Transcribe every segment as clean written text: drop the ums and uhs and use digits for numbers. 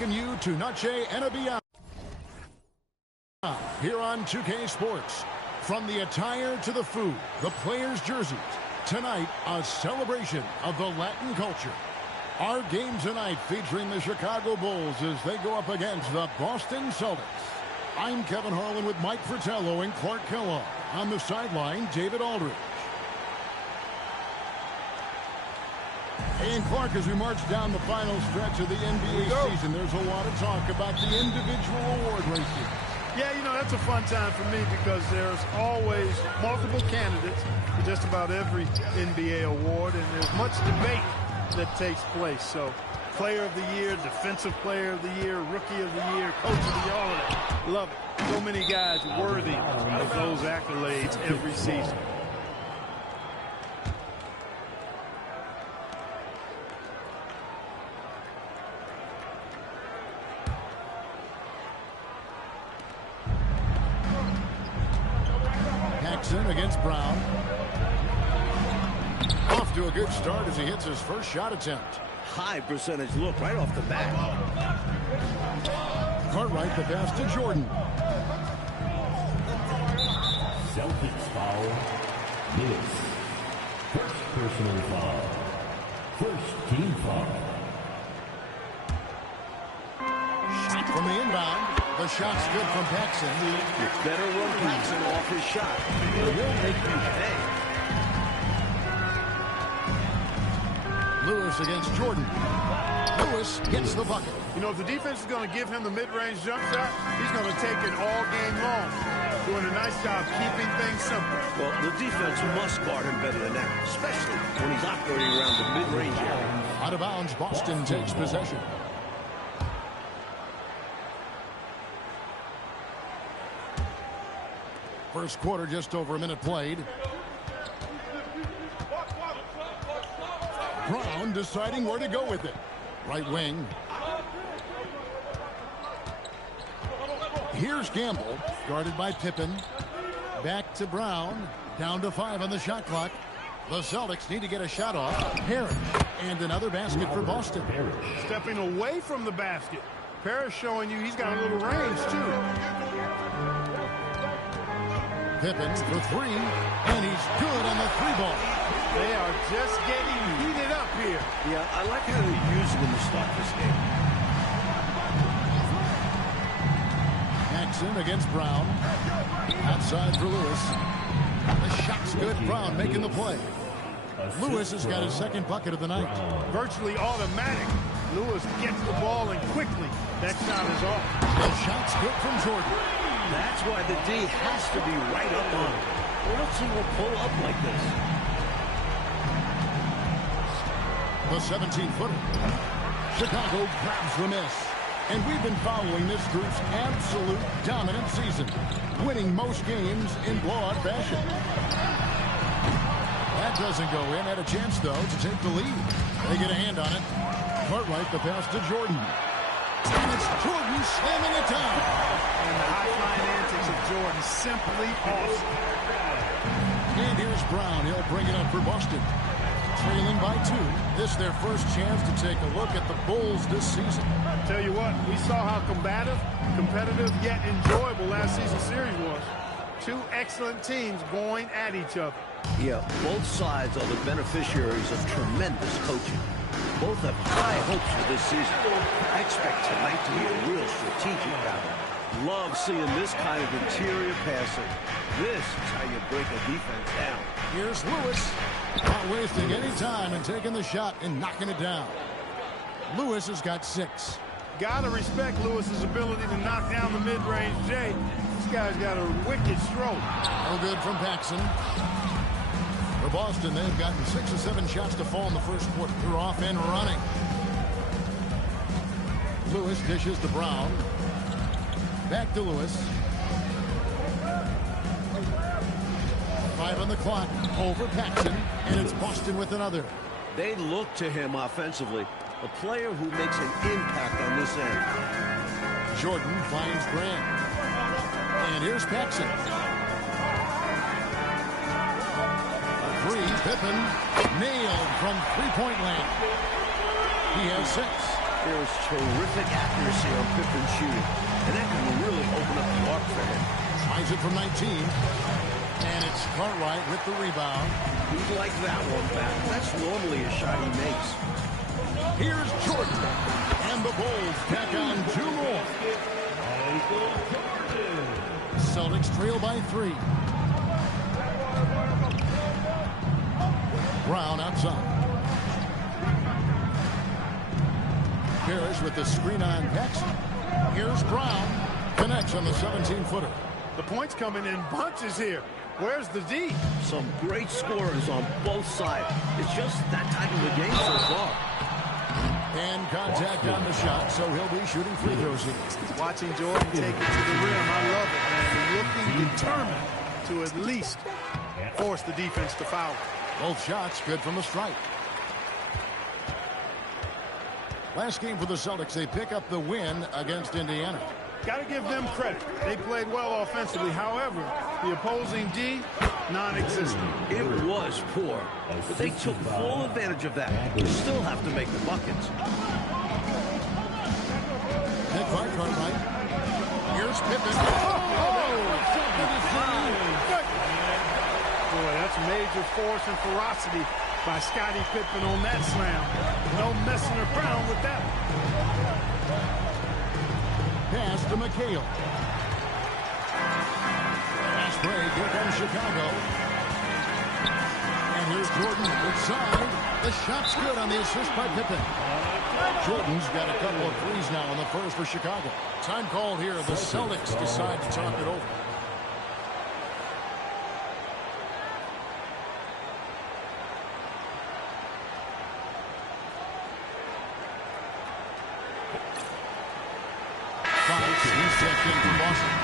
taking you to Noche and Beyond here on 2K Sports. From the attire to the food, the players' jerseys, tonight a celebration of the Latin culture. Our game tonight featuring the Chicago Bulls as they go up against the Boston Celtics. I'm Kevin Harlan with Mike Fratello and Clark Kellogg. On the sideline, David Aldridge. And Clark, as we march down the final stretch of the NBA season, there's a lot of talk about the individual award races. Yeah, you know, that's a fun time for me because there's always multiple candidates for just about every NBA award, and there's much debate that takes place. So, Player of the Year, Defensive Player of the Year, Rookie of the Year, Coach of the Year, all of that. Love it. So many guys worthy of those accolades every season. Against Brown. Off to a good start as he hits his first shot attempt. High percentage look right off the bat. Cartwright the pass to Jordan. Celtics foul. This. First personal foul. First team foul. Shot from the inbound. The shot's good from Paxson. You better run Paxson off his shot. It will make you pay. Lewis against Jordan. Lewis gets the bucket. You know, if the defense is going to give him the mid-range jump shot, he's going to take it all game long. Doing a nice job keeping things simple. Well, the defense must guard him better than that, especially when he's operating around the mid-range area. Out of bounds, Boston takes possession. First quarter, just over a minute played. Brown deciding where to go with it. Right wing. Here's Gamble, guarded by Pippen. Back to Brown. Down to 5 on the shot clock. The Celtics need to get a shot off. Parrish. And another basket for Boston. Stepping away from the basket. Parrish showing you he's got a little range, too. Pippen for 3, and he's good on the 3-ball. They are just getting heated up here. Yeah, I like how they're using him to start this game. Paxson against Brown. Outside for Lewis. The shot's good. Brown making the play. Lewis has got his second bucket of the night. Virtually automatic. Lewis gets the ball and quickly that shot is off. The shot's good from Jordan. That's why the D has to be right up on him. Or else he will pull up like this. The 17-footer. Chicago grabs the miss. And we've been following this group's absolute dominant season, winning most games in blowout fashion. That doesn't go in. Had a chance, though, to take the lead. They get a hand on it. Cartwright the pass to Jordan. And it's Jordan slamming it down. And the high-flying antics of Jordan simply awesome. And here's Brown. He'll bring it up for Boston. Trailing by 2. This their first chance to take a look at the Bulls this season. Tell you what, we saw how combative, competitive, yet enjoyable last season's series was. Two excellent teams going at each other. Yeah, both sides are the beneficiaries of tremendous coaching. Both have high hopes for this season. I expect tonight to be a real strategic battle. Love seeing this kind of interior passing. This is how you break a defense down. Here's Lewis. Not wasting any time and taking the shot and knocking it down. Lewis has got 6. Gotta respect Lewis's ability to knock down the mid-range J. This guy's got a wicked stroke. No good from Paxson. For Boston, they've gotten 6 or 7 shots to fall in the first quarter. They're off and running. Lewis dishes to Brown. Back to Lewis. 5 on the clock. Over Paxson. And it's Boston with another. They look to him offensively. A player who makes an impact on this end. Jordan finds Grant. And here's Paxson. 3, Pippen nailed from three-point land. He has 6. There is terrific accuracy on Pippen's shooting, and that can really open up the arc for him. Tries it from 19. And it's Cartwright with the rebound. He'd like that one back. That's normally a shot he makes. Here's Jordan. And the Bulls tack on 2 more. Celtics trail by 3. Brown outside. Parrish with the screen on Paxson. Here's Brown. Connects on the 17-footer. The points coming in bunches here. Where's the D? Some great scorers on both sides. It's just that type of a game so far. And contact on the shot, so he'll be shooting free throws here. Watching Jordan take it to the rim, I love it, man. Looking determined to at least force the defense to foul. Both shots good from the stripe. Last game for the Celtics, they pick up the win against Indiana. Got to give them credit. They played well offensively. However, the opposing D, non-existent. It was poor, but they took full advantage of that. They still have to make the buckets. Head by Cartwright. Here's Pippen. Boy, that's major force and ferocity by Scottie Pippen on that slam. No messing around with that. Pass to McHale. Pass break. Here comes Chicago. And here's Jordan inside. The shot's good on the assist by Pippen. Jordan's got a couple of threes now in the first for Chicago. Time called here. The Celtics decide to talk it over. Checked in for Boston.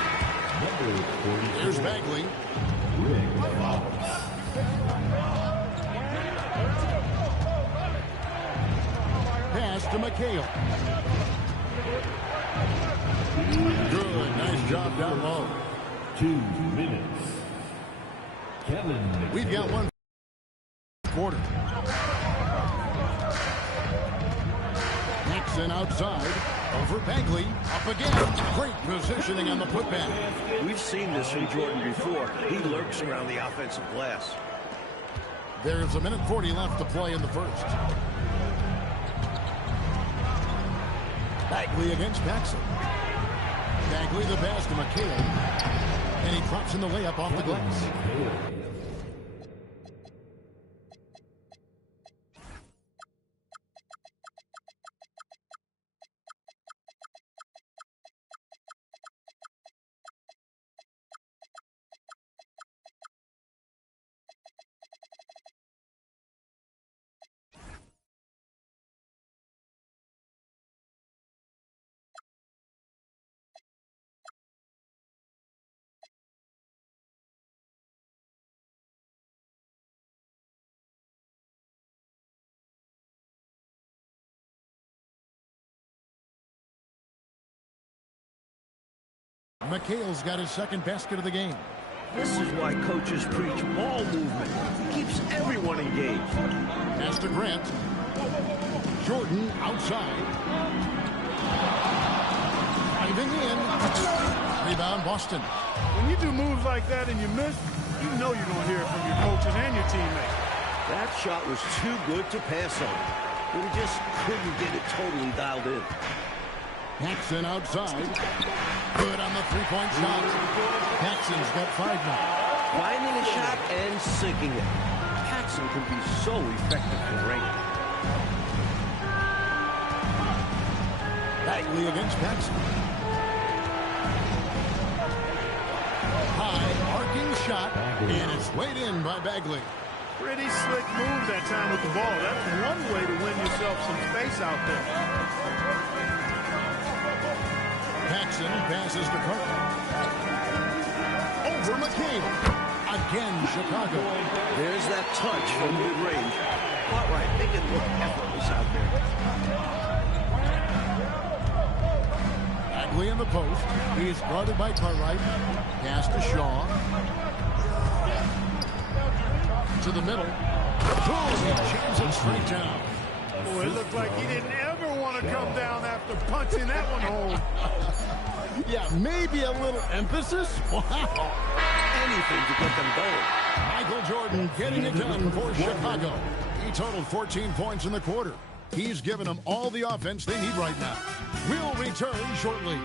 Here's Bagley. Pass to McHale. Good. Nice job down low. 2 minutes. Kevin. We've got 1 quarter. Nixon outside. Over Bagley, up again. Great positioning on the putback. We've seen this from Jordan before. He lurks around the offensive glass. There's 1:40 left to play in the first. Bagley against Paxson. Bagley the pass to McHale. And he drops in the layup off the glass. McHale's got his second basket of the game. This is why coaches preach ball movement. It keeps everyone engaged. Pass to Grant. Jordan outside. Driving in. Rebound Boston. When you do moves like that and you miss, you know you're going to hear it from your coaches and your teammates. That shot was too good to pass on. But he just couldn't get it totally dialed in. Paxson outside. Good on the three-point shot. Paxson's got 5 now. Finding a shot and sinking it. Paxson can be so effective for range. Bagley against Paxson. High arcing shot, and it's laid in by Bagley. Pretty slick move that time with the ball. That's one way to win yourself some space out there. Paxson passes to Carter. Over McHale. Again, Chicago. There's that touch from mid-range. Cartwright, they can look effortless out there. Bagley in the post. He's guarded by Cartwright. Pass to Shaw. To the middle. Boom! He jams it straight down. Boy, it looked like he didn't ever want want to come down after punching that one home. Yeah, maybe a little emphasis. Wow. Anything to get them going. Michael Jordan getting it done for Chicago. He totaled 14 points in the quarter. He's given them all the offense they need right now. We'll return shortly.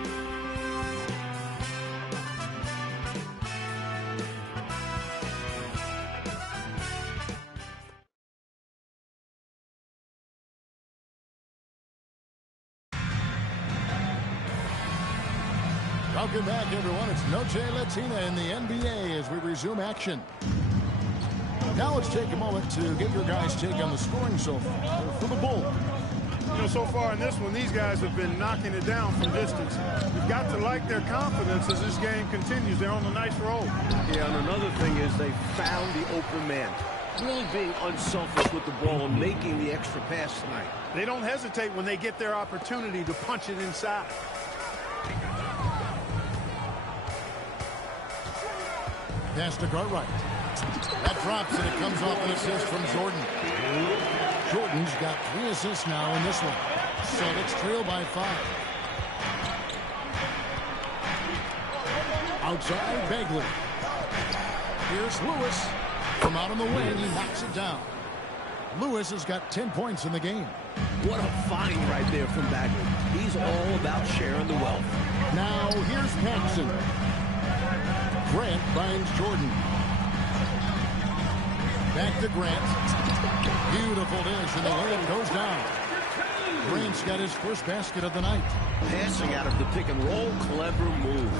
Welcome back, everyone. It's Noche Latina in the NBA as we resume action. Now let's take a moment to get your guys' take on the scoring so far for the Bulls. You know, so far in this one, these guys have been knocking it down from distance. You've got to like their confidence as this game continues. They're on a nice roll. Yeah, and another thing is they found the open man. Really being unselfish with the ball and making the extra pass tonight. They don't hesitate when they get their opportunity to punch it inside. Pass to Cartwright. That drops and it comes off an assist from Jordan. Jordan's got 3 assists now in this one. Celtics trail by 5. Outside, Bagley. Here's Lewis. From out on the wing, he knocks it down. Lewis has got 10 points in the game. What a find right there from Bagley. He's all about sharing the wealth. Now, here's Paxson. Grant finds Jordan. Back to Grant. Beautiful dish, and the layup goes down. Grant's got his first basket of the night. Passing out of the pick and roll, clever move.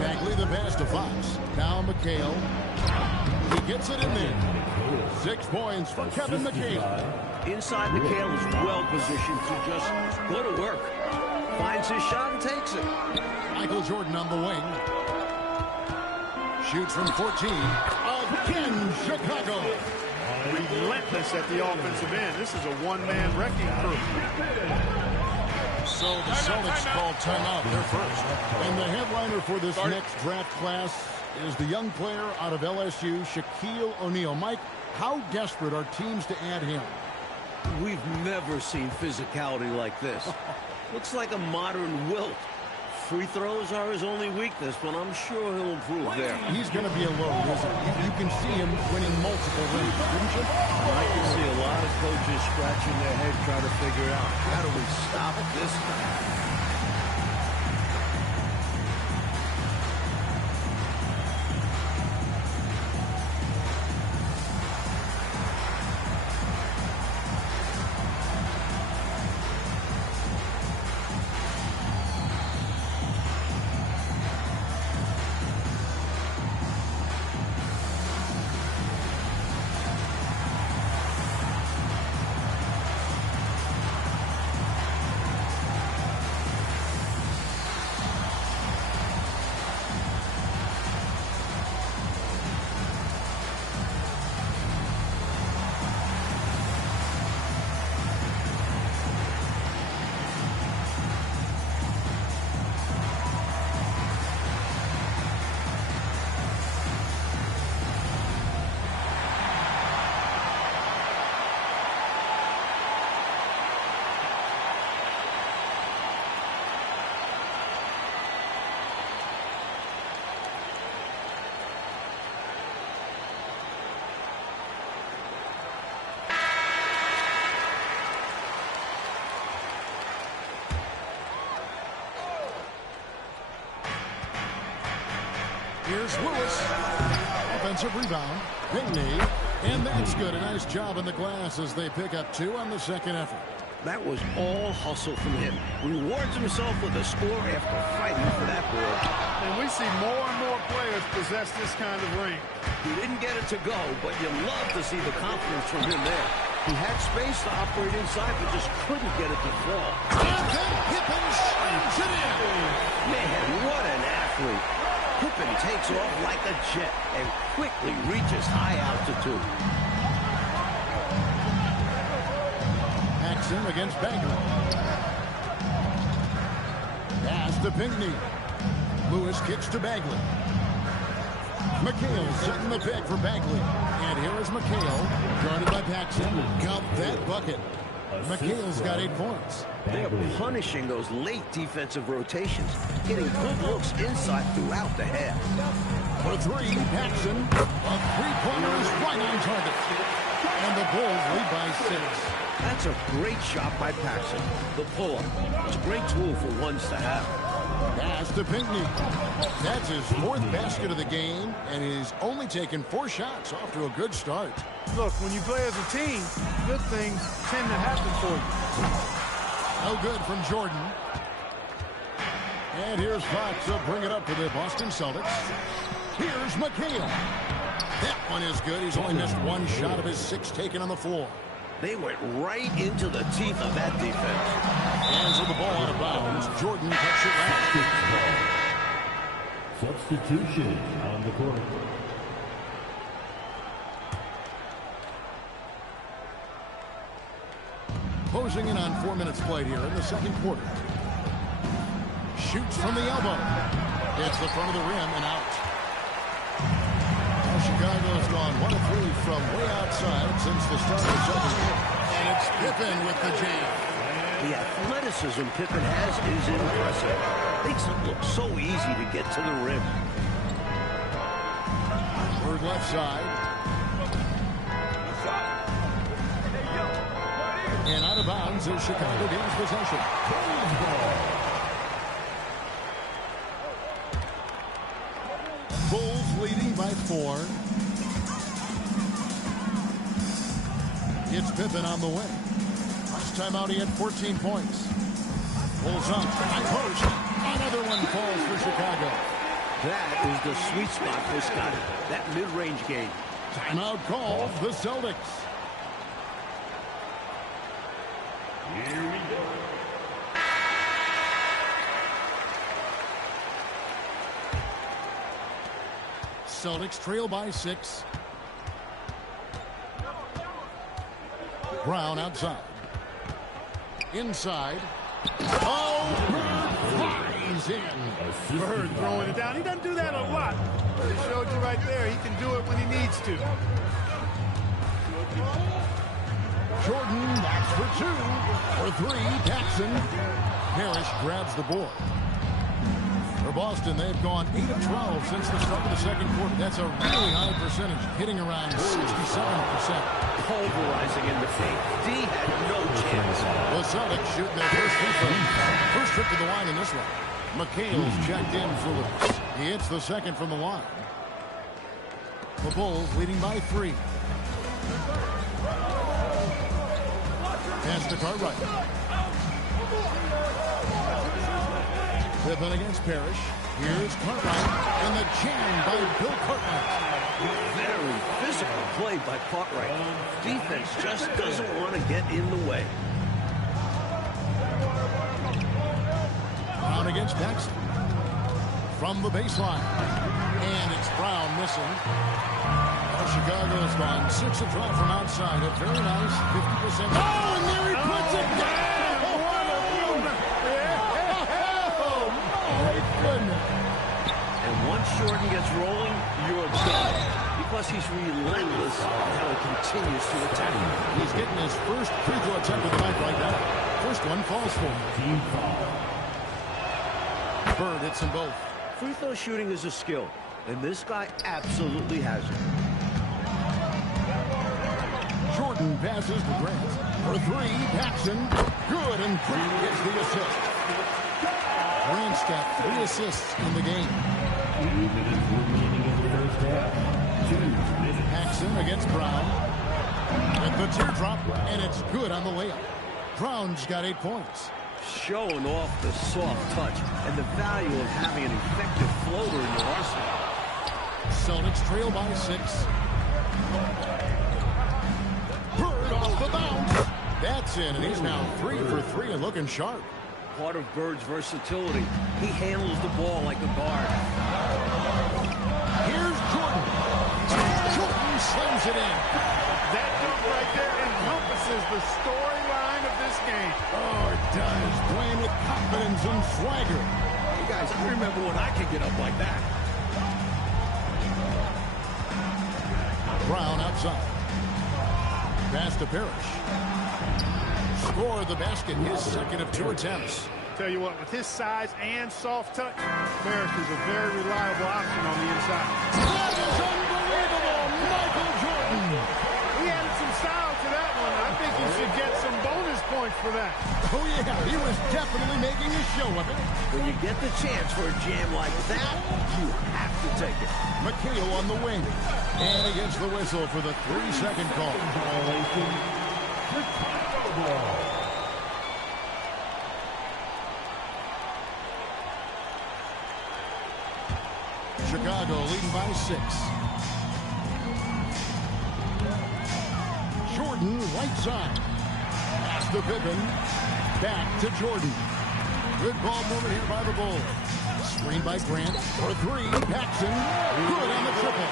Bagley the pass to Fox. Now McHale. He gets it in there. 6 points for Kevin McHale. Inside, McHale is well positioned to just go to work. Finds his shot and takes it. Michael Jordan on the wing. Shoots from 14. Again, Chicago. Relentless at the offensive end. This is a one-man wrecking crew. So the Celtics call timeout. They're first. And the headliner for this next draft class is the young player out of LSU, Shaquille O'Neal. Mike, how desperate are teams to add him? We've never seen physicality like this. Looks like a modern wilt. Free throws are his only weakness, but I'm sure he'll improve there. He's going to be a load, isn't he? You can see him winning multiple rings, didn't you? I can see a lot of coaches scratching their head trying to figure out, how do we stop this guy? Here's Lewis. Offensive rebound. Pinckney. And that's good. A nice job in the glass as they pick up 2 on the second effort. That was all hustle from him. Rewards himself with a score after fighting for that ball. And we see more and more players possess this kind of ring. He didn't get it to go, but you love to see the confidence from him there. He had space to operate inside, but just couldn't get it to fall. And then Pippen slams it in. Man, what an athlete. Pippen takes off like a jet and quickly reaches high altitude. Paxson against Bagley. Pass to Pinckney. Lewis kicks to Bagley. McHale setting the pick for Bagley. And here is McHale, guarded by Paxson. Count that bucket. McHale's got 8 points. They're punishing those late defensive rotations, getting good looks inside throughout the half. For 3, Paxson. A three-pointer is right on target. And the Bulls lead by 6. That's a great shot by Paxson. The pull-up. It's a great tool for ones to have. Pass to Pinckney. That's his 4th basket of the game, and he's only taken 4 shots off to a good start. Look, when you play as a team, good things tend to happen for you. No good from Jordan. And here's Fox to bring it up for the Boston Celtics. Here's McHale. That one is good. He's only missed 1 shot of his 6 taken on the floor. They went right into the teeth of that defense. Hands of the ball out of bounds. Jordan cuts it last. Substitution on the court. Closing in on 4 minutes played here in the second quarter. Shoots from the elbow. Hits the front of the rim and out. Now Chicago has gone 1 of 3 from way outside since the start of the second quarter. And it's Pippen with the jam. The athleticism Pippen has is impressive. Makes it look so easy to get to the rim. Bird left side. And out of bounds as Chicago gains possession. Bulls leading by 4. It's Pippen on the wing. Last time out he had 14 points. Pulls up, high post. Another one falls for Chicago. That is the sweet spot for Scotty. That mid-range game. Timeout called the Celtics. Here we go. Celtics trail by 6. Brown outside. Inside. Oh, Bird flies in. Bird throwing it down. He doesn't do that a lot. But he showed you right there. He can do it when he needs to. Jordan backs for 2. For 3, Paxson. Parrish grabs the board. For Boston, they've gone 8 of 12 since the start of the second quarter. That's a really high percentage, hitting around 67%. Pulverizing in the paint. D had no chance. The Celtics shooting their first free throw. First trip to the line in this one. McHale's checked in for Lewis. He hits the second from the line. The Bulls leading by 3. Pass to Cartwright. Pippen against Parrish. Here's Cartwright. And the jam by Bill Cartwright. Very physical play by Cartwright. Defense just doesn't want to get in the way. Brown against Paxson. From the baseline. And it's Brown missing. Well, Chicago has gone 6 of 12 from outside. A very nice 50%. Oh, and there he puts it down! And once Jordan gets rolling, you're done. Because he's relentless in how he continues to attack. He's getting his first free throw attempt of the night right now. First one falls for him. Team foul. Bird hits them both. Free throw shooting is a skill, and this guy absolutely has it. Jordan passes to Grant. For 3, Paxson. Good, and Grant gets the assist. Grant's got 3 assists in the game. 2 minutes remaining in the first half. 2 minutes. Paxson against Brown. At the teardrop, and it's good on the layup. Brown's got 8 points. Showing off the soft touch and the value of having an effective floater in your arsenal. Celtics trail by 6. Bird off the bounce. That's in, and he's now 3 for 3 and looking sharp. Part of Bird's versatility. He handles the ball like a guard. Here's Jordan. Jordan slams it in. That dunk right there encompasses the storyline of this game. Oh, it does. Playing with confidence and swagger. Hey, guys, I remember when I could get up like that. Brown outside. Pass to Parrish. score the basket, his second of 2 attempts. Tell you what, with his size and soft touch, Parrish is a very reliable option on the inside. That is unbelievable, Michael Jordan. He added some style to that one. I think he should get some bonus points for that. Oh, yeah, he was definitely making a show of it. When you get the chance for a jam like that, you have to take it. McHale on the wing. And against the whistle for the 3-second call. Violation. Chicago ball. Chicago leading by 6. Jordan, right side. Pass to Pippen. Back to Jordan. Good ball movement here by the Bulls. Screen by Grant for 3. Paxson. Good on the triple.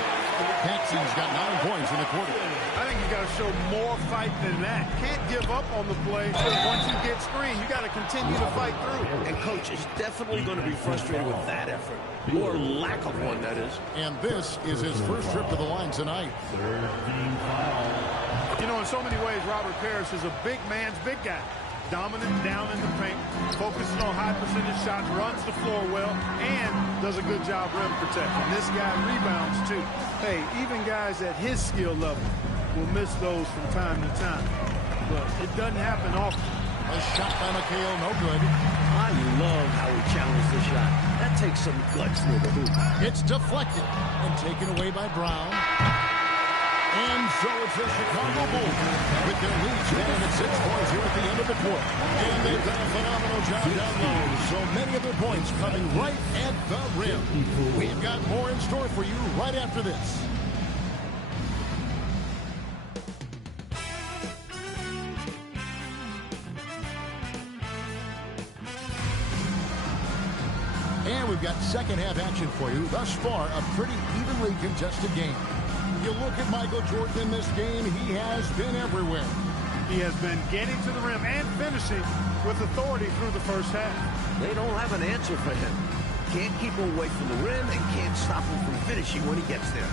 Paxson's got 9 points in the quarter. I think you got to show more fight than that. Can't give up on the play. Once you get screened, you got to continue to fight through. And Coach is definitely going to be frustrated with that effort. Or lack of one, that is. And this is his first trip to the line tonight. Third team foul. You know, in so many ways, Robert Parrish is a big man's big guy. Dominant down in the paint, focuses on high percentage shots, runs the floor well, and does a good job rim protecting. This guy rebounds, too. Hey, even guys at his skill level will miss those from time to time. But it doesn't happen often. A shot by McHale, no good. I love how he challenged the shot. That takes some guts near the hoop. It's deflected and taken away by Brown. And so it's the Chicago Bulls with their lead standing at 6 points here at the end of the quarter. And they've done a phenomenal job down low. So many of their points coming right at the rim. We've got more in store for you right after this. And we've got second half action for you. Thus far, a pretty evenly contested game. You look at Michael Jordan in this game, he has been everywhere. He has been getting to the rim and finishing with authority through the first half. They don't have an answer for him. Can't keep him away from the rim and can't stop him from finishing when he gets there.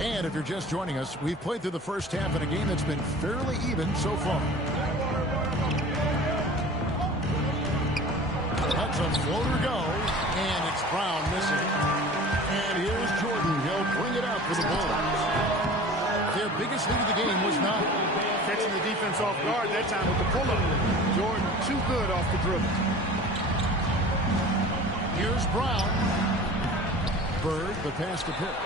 And if you're just joining us, we've played through the first half in a game that's been fairly even so far. That's a floater go, and it's Brown missing. And here's Jordan. He'll bring it up for the Bulls. Their biggest lead of the game was not Catching the defense off guard that time with the pull-up. Jordan too good off the dribble. Here's Brown. Bird, the pass to Parrish.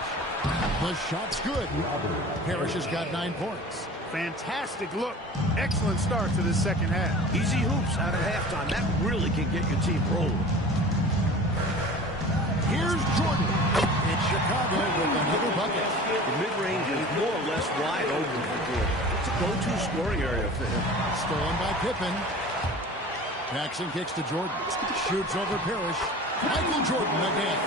The shot's good. Parrish has got 9 points. Fantastic look. Excellent start to this second half. Easy hoops out of halftime. That really can get your team rolling. Here's Jordan. It's Chicago with another bucket. The mid-range is more or less wide open for Jordan. It's a go-to scoring area for him. Stolen by Pippen. Paxson kicks to Jordan. Shoots over Parrish. Michael Jordan again.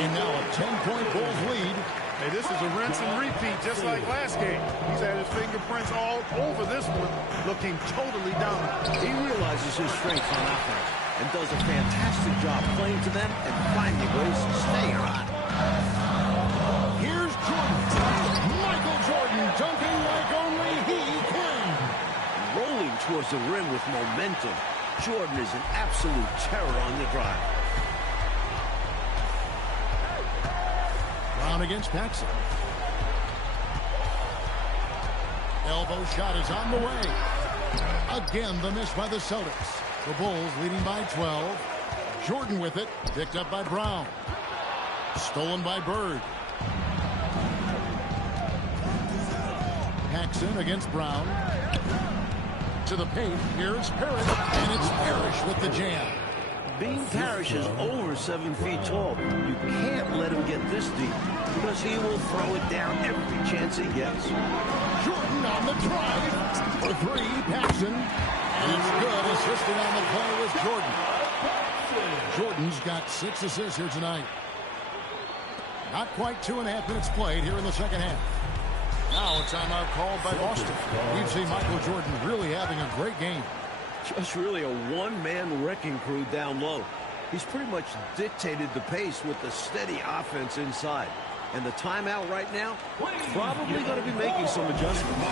And now a 10-point Bulls lead. Hey, this is a rinse and repeat just like last game. He's had his fingerprints all over this one, looking totally dominant. He realizes his strengths on offense and does a fantastic job playing to them and finding ways to stay hot. Here's Jordan. Michael Jordan dunking like only he can. Rolling towards the rim with momentum. Jordan is an absolute terror on the drive. Brown against Paxson. Elbow shot is on the way. Again, the miss by the Celtics. The Bulls leading by 12. Jordan with it. Picked up by Brown. Stolen by Bird. Paxson against Brown. To the paint. Here's Parrish. And it's Parrish with the jam. Being Parrish is over 7 feet tall. You can't let him get this deep because he will throw it down every chance he gets. Jordan on the drive. For 3, Paxson. And it's good. Assisting on the play with Jordan. Jordan's got 6 assists here tonight. Not quite 2.5 minutes played here in the second half. Now a timeout called by Boston. We've seen Michael Jordan really having a great game. Just really a one-man wrecking crew down low. He's pretty much dictated the pace with the steady offense inside. And the timeout right now, probably going to be making some adjustments.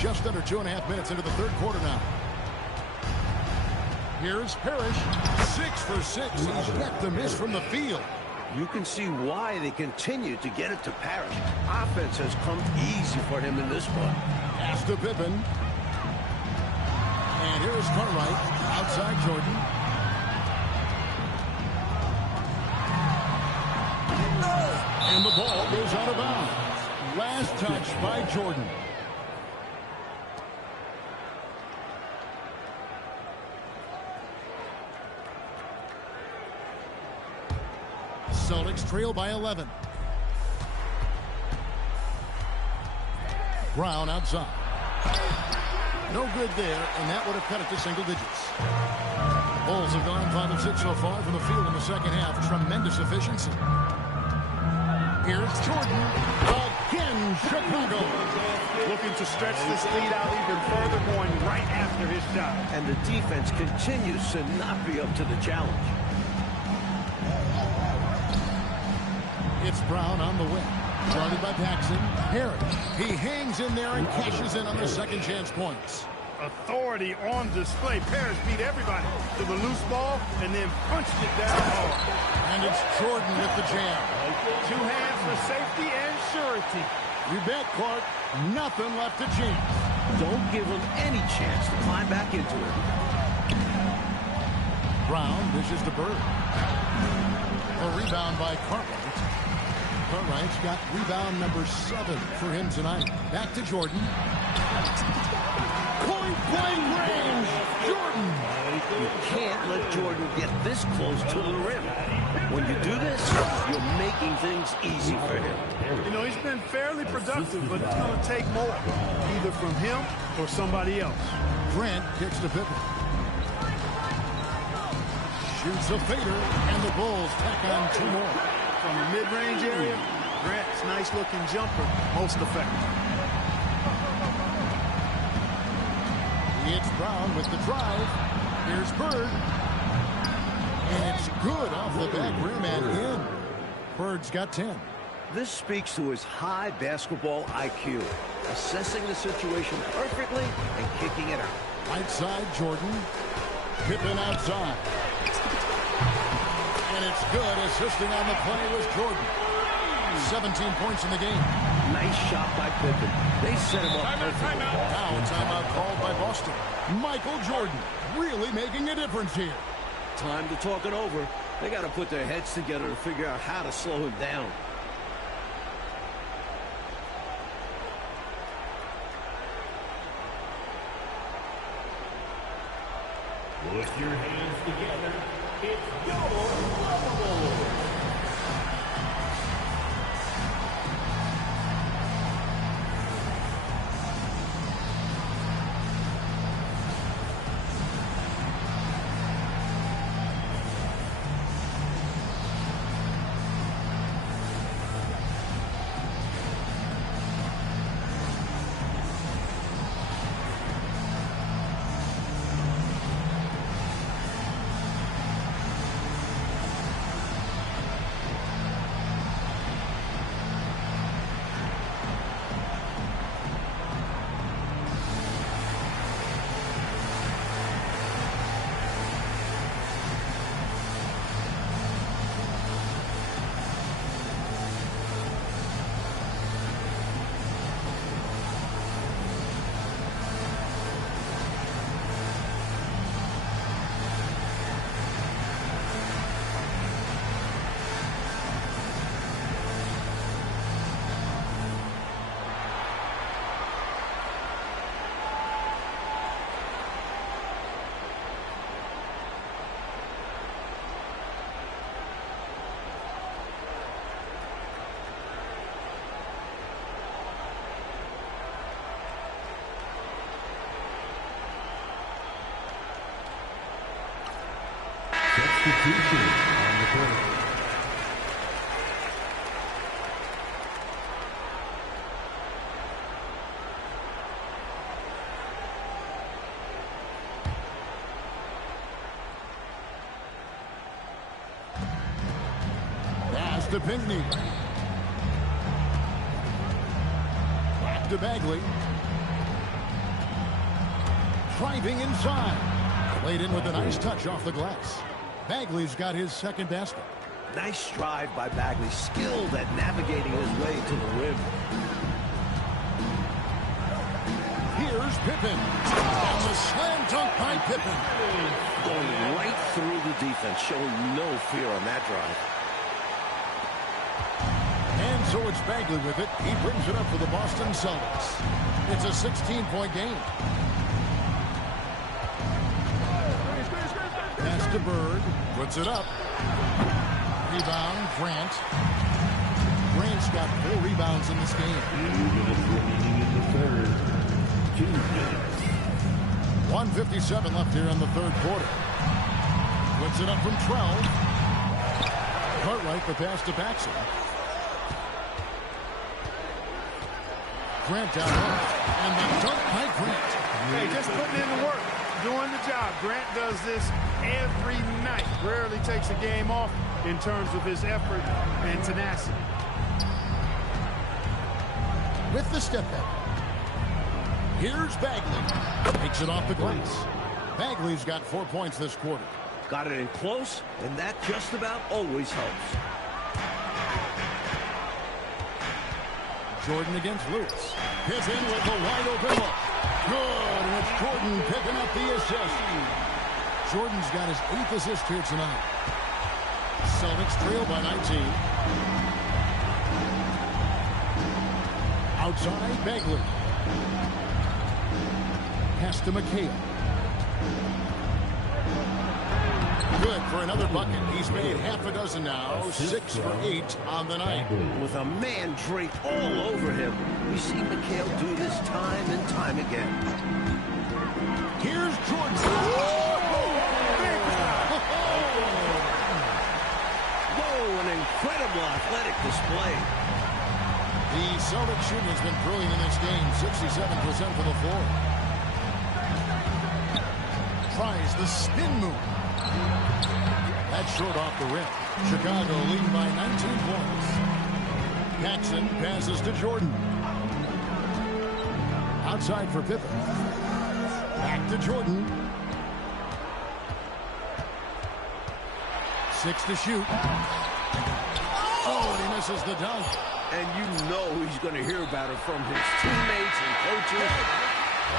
Just under 2.5 minutes into the third quarter now. Here's Parrish. 6 for 6. He's yet to miss from the field. You can see why they continue to get it to Parrish. Offense has come easy for him in this one. Pass to Pippen. And here's Cartwright. Outside Jordan. And the ball goes out of bounds. Last touch by Jordan. Celtics trail by 11. Brown outside. No good there, and that would have cut it to single digits. Bulls have gone 5 of 6 so far from the field in the second half. Tremendous efficiency. Here's Jordan. Again, Chicago. Looking to stretch this lead out even further, going right after his shot. And the defense continues to not be up to the challenge. It's Brown on the wing. Guarded by Paxson. Harris. He hangs in there and cashes in on the second chance points. Authority on display. Parrish beat everybody to the loose ball and then punched it down hard. And it's Jordan with the jam. 2 hands for safety and surety. You bet, Clark. Nothing left to chance. Don't give him any chance to climb back into it. Brown dishes to Bird. A rebound by Cartwright. Cartwright's got rebound number 7 for him tonight. Back to Jordan. Point-blank range. Jordan. You can't let Jordan get this close to the rim. When you do this, you're making things easy for him. You know, he's been fairly productive, but it's going to take more, either from him or somebody else. Grant kicks to Pippen. Shoots a fader, and the Bulls tack on 2 more. From the mid-range area, Grant's nice-looking jumper, most effective. It's Brown with the drive. Here's Bird. And it's good off the back rim and in. Bird's got 10. This speaks to his high basketball IQ, assessing the situation perfectly and kicking it out. Right side, Jordan. Pippen outside. And it's good. Assisting on the play was Jordan. 17 points in the game. Nice shot by Pippen. They set him up perfectly. Now a timeout called by Boston. Michael Jordan really making a difference here. Time to talk it over. They got to put their heads together to figure out how to slow him down. Put your hands together. It's your lovable. substitution on the court. Pass to Pinckney. Back to Bagley. Driving inside. Played in with a nice touch off the glass. Bagley's got his second basket. Nice drive by Bagley. Skilled at navigating his way to the rim. Here's Pippen. And the slam dunk by Pippen. Going right through the defense, showing no fear on that drive. And so it's Bagley with it. He brings it up for the Boston Celtics. It's a 16-point game. Pass to Bird. Puts it up. Rebound, Grant. Grant's got 4 rebounds in this game. 2 minutes remaining in the third. 2 minutes. 1:57 left here in the third quarter. Puts it up from 12. Cartwright, the pass to Paxson. Grant down low. And the dunk by Grant. Hey, just putting in the work, doing the job. Grant does this every night. Rarely takes a game off in terms of his effort and tenacity. With the step back. Here's Bagley. Takes it off the glass. Bagley's got 4 points this quarter. Got it in close, and that just about always helps. Jordan against Lewis. Pippen with a wide open look. Good, and it's Jordan picking up the assist. Jordan's got his 8th assist here tonight. Celtics trail by 19. Outside, Bagley. Pass to McHale. Good for another bucket. He's made half a dozen now. 6 for 8 on the night. With a man draped all over him, we see McHale do this time and time again. Here's Jordan. Whoa, an incredible athletic display. The Celtics shooting has been brilliant in this game. 67% from the floor. Tries the spin move. That's short off the rim. Chicago leading by 19 points. Paxson passes to Jordan. Outside for Pippen. Back to Jordan. 6 to shoot. Oh, and he misses the dunk. And you know he's going to hear about it from his teammates and coaches.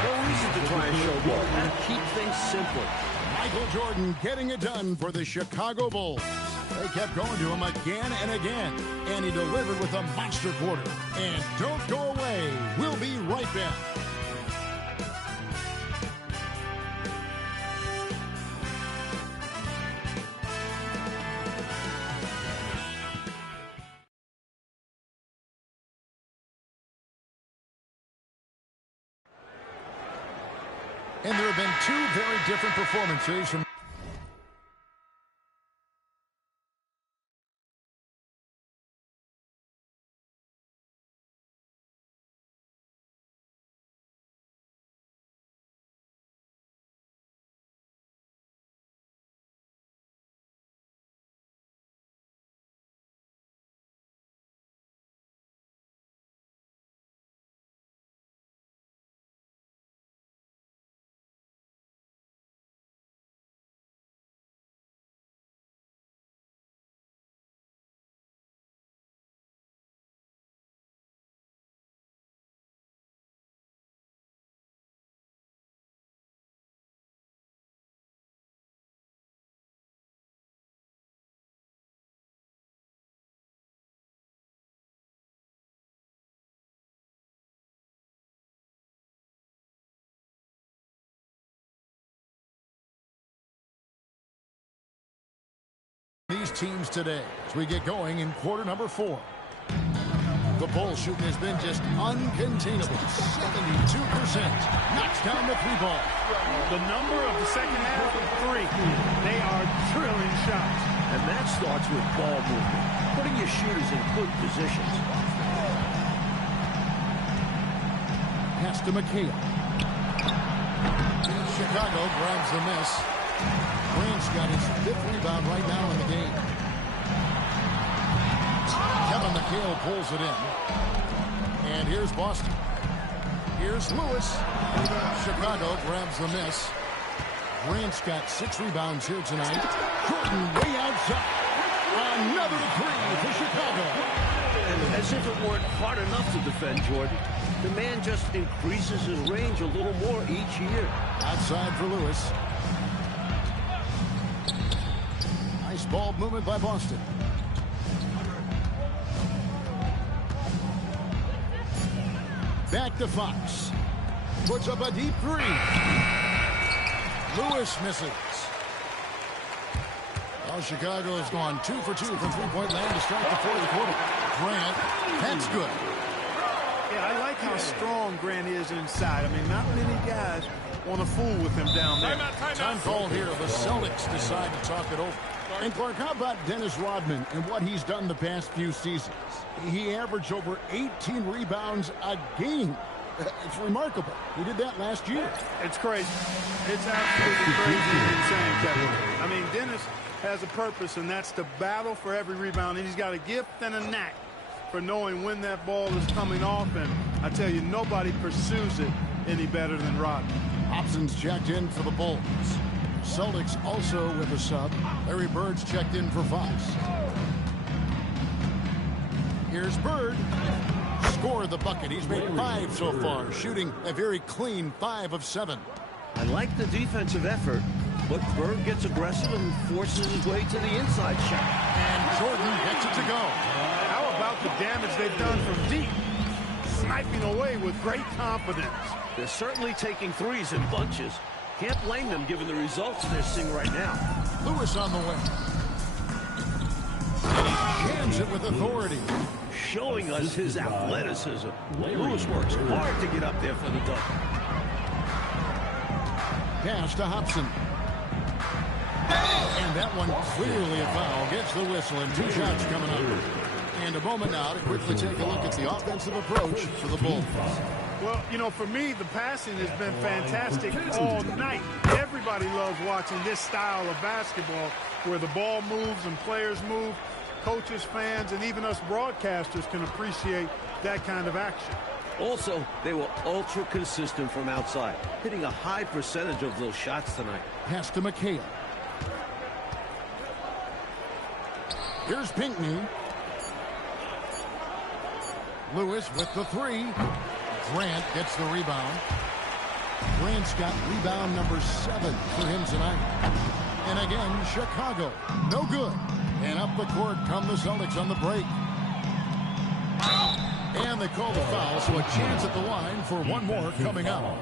No reason to try and showboat and keep things simple. Michael Jordan getting it done for the Chicago Bulls. They kept going to him again and again, and he delivered with a monster quarter. And don't go away. We'll be right back. And there have been 2 very different performances from these teams today as we get going in quarter number 4. The Bulls shooting has been just uncontainable. 72%. Knocks down the 3 ball. The number of the second half of 3. They are drilling shots. And that starts with ball movement, putting your shooters in good positions. Pass to McHale. Chicago grabs the miss. Grant's got his 5th rebound right now in the game. Kevin McHale pulls it in. And here's Boston. Here's Lewis. Chicago grabs the miss. Grant's got 6 rebounds here tonight. Jordan way outside. Another 3 for Chicago. And as if it weren't hard enough to defend Jordan, the man just increases his range a little more each year. Outside for Lewis. Nice ball movement by Boston. Back to Fox. Puts up a deep 3. Lewis misses. Well, Chicago has gone 2 for 2 from three-point land to start the 4th quarter. Grant, that's good. Yeah, I like how strong Grant is inside. I mean, not many guys want to fool with him down there. Time called here. The Celtics decide to talk it over. And Clark, how about Dennis Rodman and what he's done the past few seasons? He averaged over 18 rebounds a game. It's remarkable. He did that last year. It's crazy. It's absolutely crazy and insane, Kevin. I mean, Dennis has a purpose, and that's to battle for every rebound. And he's got a gift and a knack for knowing when that ball is coming off. And I tell you, nobody pursues it any better than Rodman. Hobson's checked in for the Bulls. Celtics also with a sub. Larry Bird's checked in for Fox. Here's Bird. Scored the bucket. He's made 5 so far, shooting a very clean 5 of 7. I like the defensive effort, but Bird gets aggressive and forces his way to the inside shot. And Jordan gets it to go. How about the damage they've done from deep? Sniping away with great confidence. They're certainly taking threes in bunches. Can't blame them given the results they're seeing right now. Lewis on the way. Jams it with authority. Showing us his athleticism. Lewis works hard to get up there for the dunk. Pass to Hobson. And that one clearly a foul. Gets the whistle and 2 shots coming up. And a moment now to quickly take a look at the offensive approach for the Bulls. Well, you know, for me, the passing has been fantastic all night. Everybody loves watching this style of basketball where the ball moves and players move. Coaches, fans, and even us broadcasters can appreciate that kind of action. Also, they were ultra consistent from outside, hitting a high percentage of those shots tonight. Pass to McHale. Here's Pinckney. Lewis with the 3. Grant gets the rebound. Grant's got rebound number 7 for him tonight. And again, Chicago, no good. And up the court come the Celtics on the break. And they call the foul, so a chance at the line for one more coming up.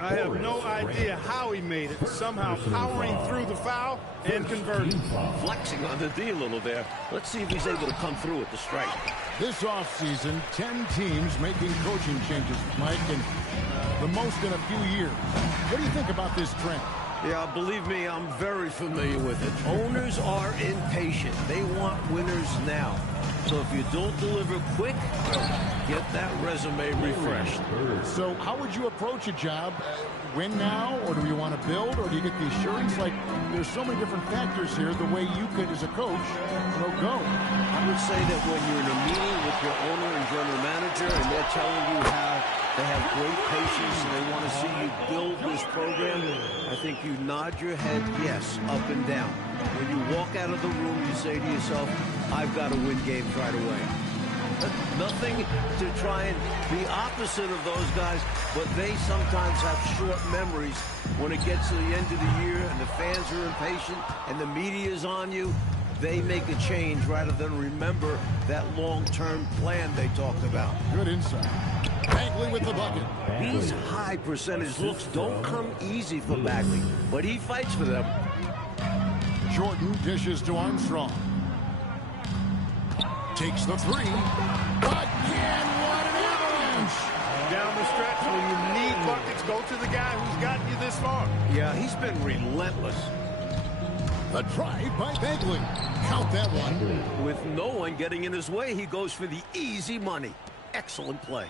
I have no idea how he made it. Somehow powering through the foul and converting. Flexing on the D a little there. Let's see if he's able to come through with the strike. This offseason, 10 teams making coaching changes, Mike, and the most in a few years. What do you think about this trend? Yeah, believe me, I'm very familiar with it. Owners are impatient. They want winners now. So if you don't deliver quick, get that resume refreshed. So how would you approach a job? Win now, or do you want to build, or do you get the assurance? Like, there's so many different factors here, the way you could, as a coach, go. I would say that when you're in a meeting with your owner and general manager and they're telling you how they have great patience and they want to see you build this program, I think you nod your head yes, up and down. When you walk out of the room, you say to yourself, I've got to win games right away. Nothing to try and be opposite of those guys, but they sometimes have short memories when it gets to the end of the year and the fans are impatient and the media is on you. They make a change rather than remember that long-term plan they talked about. Good insight. Bagley with the bucket. These high percentage looks don't come easy for Bagley, but he fights for them. Jordan dishes to Armstrong. Takes the 3. Again, what an avalanche! Down the stretch, when you need buckets, go to the guy who's gotten you this far. Yeah, he's been relentless. The drive by Bagley. Count that one. With no one getting in his way, he goes for the easy money. Excellent play.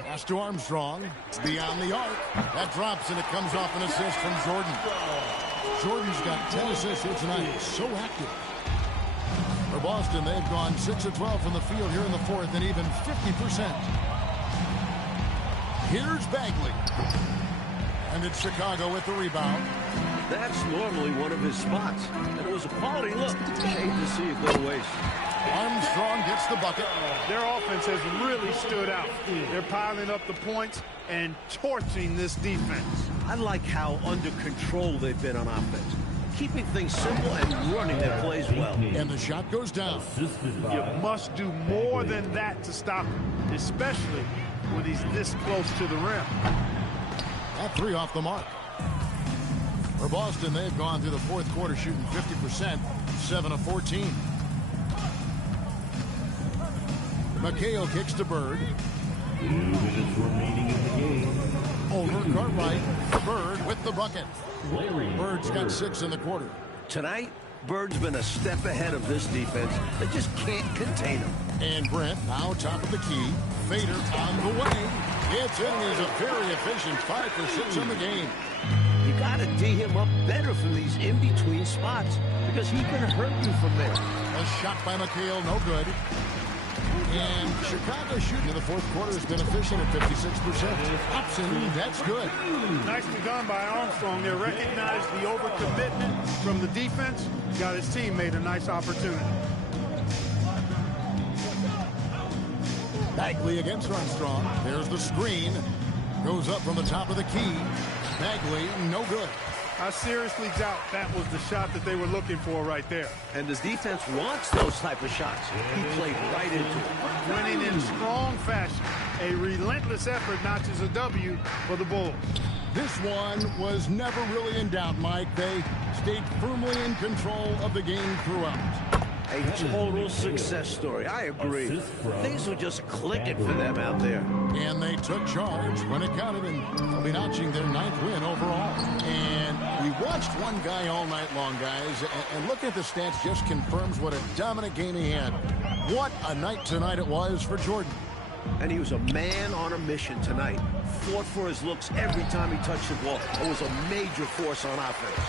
Pass to Armstrong. It's beyond the arc. That drops, and it comes off an assist from Jordan. Jordan's got 10 assists here tonight. So active. For Boston, they've gone 6 of 12 from the field here in the fourth, and even 50%. Here's Bagley. And it's Chicago with the rebound. That's normally one of his spots, and it was a quality look. Shame to see it go to waste. Armstrong gets the bucket. Their offense has really stood out. They're piling up the points and torching this defense. I like how under control they've been on offense, keeping things simple and running their plays well. And the shot goes down. You must do more than that to stop him, especially when he's this close to the rim. That three off the mark. For Boston, they've gone through the fourth quarter shooting 50%, 7 of 14. McHale kicks to Bird. 2 minutes remaining in the game. Over Cartwright. Bird with the bucket. Bird's got 6 in the quarter. Tonight, Bird's been a step ahead of this defense. They just can't contain him. And Brent now top of the key. Fader on the way. It's in. He's a very efficient 5 for 6 on the game. You got to D him up better from these in-between spots because he can hurt you from there. A shot by McHale, no good. And Chicago's shooting in the fourth quarter has been efficient at 56%. Upson, that's good. Nicely done by Armstrong. They recognized the overcommitment from the defense. Got his teammate a nice opportunity. Bagley against Armstrong. There's the screen. Goes up from the top of the key. Bagley, no good. I seriously doubt that was the shot that they were looking for right there. And this defense wants those type of shots. He played right into it. Winning in strong fashion. A relentless effort notches a W for the Bulls. This one was never really in doubt, Mike. They stayed firmly in control of the game throughout. A total success story. I agree. Things were just clicking for them out there. And they took charge when it counted, and they'll be notching their 9th win overall. And we watched one guy all night long, guys, and looking at the stats just confirms what a dominant game he had. What a night tonight it was for Jordan. And he was a man on a mission tonight. Fought for his looks every time he touched the ball. It was a major force on offense.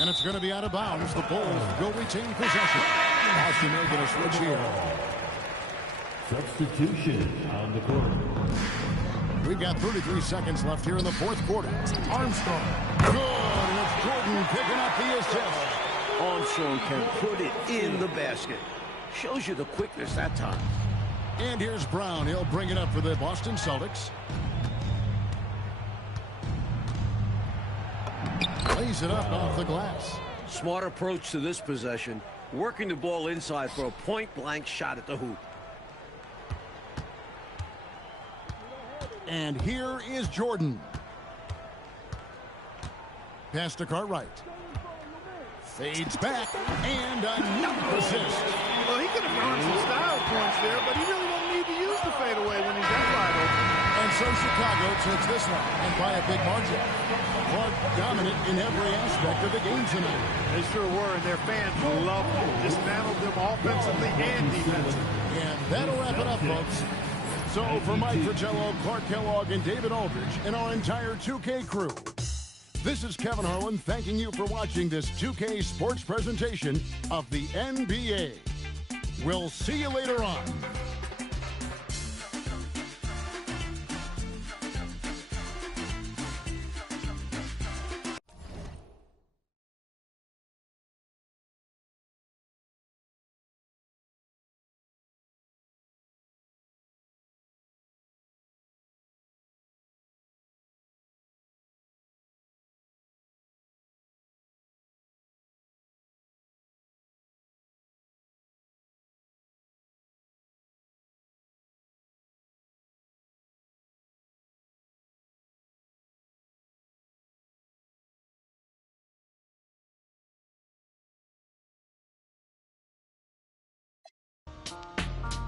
And it's going to be out of bounds. The Bulls will retain possession. Boston may get a switch here. Substitution on the court. We've got 33 seconds left here in the fourth quarter. Armstrong. Good. And it's Jordan picking up the assist. Armstrong can put it in the basket. Shows you the quickness that time. And here's Brown. He'll bring it up for the Boston Celtics. Lays it up off the glass. Smart approach to this possession. Working the ball inside for a point-blank shot at the hoop. And here is Jordan. Pass to Cartwright. Fades back. And another assist. Well, he could have earned some style points there, but he really don't need to use the fadeaway when he's that wide open. And so Chicago takes this one, and by a big margin. Clark dominant in every aspect of the game tonight. They sure were, and their fans loved them. Dismantled them offensively and defensively. And that'll wrap it up, folks. So for Mike Fratello, Clark Kellogg, and David Aldridge, and our entire 2K crew, this is Kevin Harlan thanking you for watching this 2K sports presentation of the NBA. We'll see you later on.